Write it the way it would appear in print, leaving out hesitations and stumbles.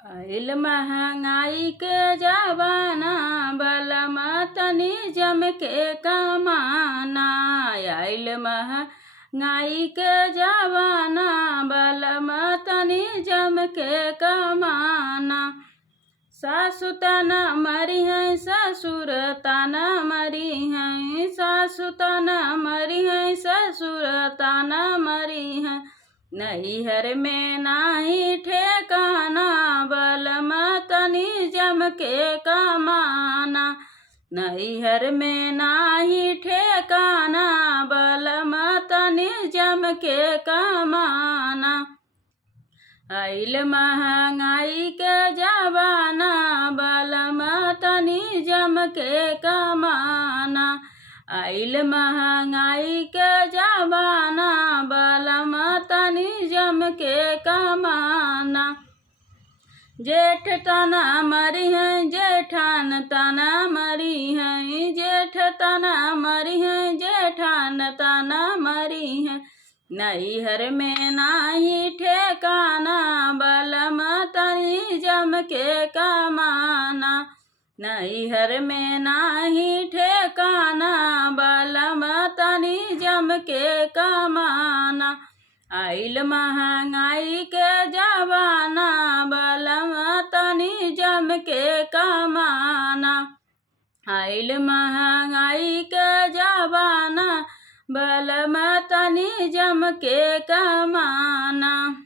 आइल महंगाई के जमाना बलमा तनी जम के कमाना। आइल महंगाई के जमाना बलमा तनी जम के कमाना। सासु तना मरी हैं ससुर तना मरी हैं, सासु तना मरी हैं ससुर तना मरी हैं। नैहर में नाही ठेकाना बलमा तनी जम के कमाना। नैहर में नाही ठेकाना बलमा तनी जम के कमाना। आइल महंगाई के जमाना बलमा तनी जम के कमाना। आइल महंगाई के जमाना बलमा तनी जम के कमाना। जेठ तना मरी हैं जेठान तना मरी हैं, जेठ तना मरी हैं जेठान तना मरी हैं। नैहर में नाही ठेकाना बलमा तनी जम के कमाना। नैहर में नाही ठेकाना बलमा तनी जम के कमाना। आइल महंगाई के जमाना बलमा तनी जम के कमाना। आइल महंगाई के जमाना बलमा तनी जम के कमाना।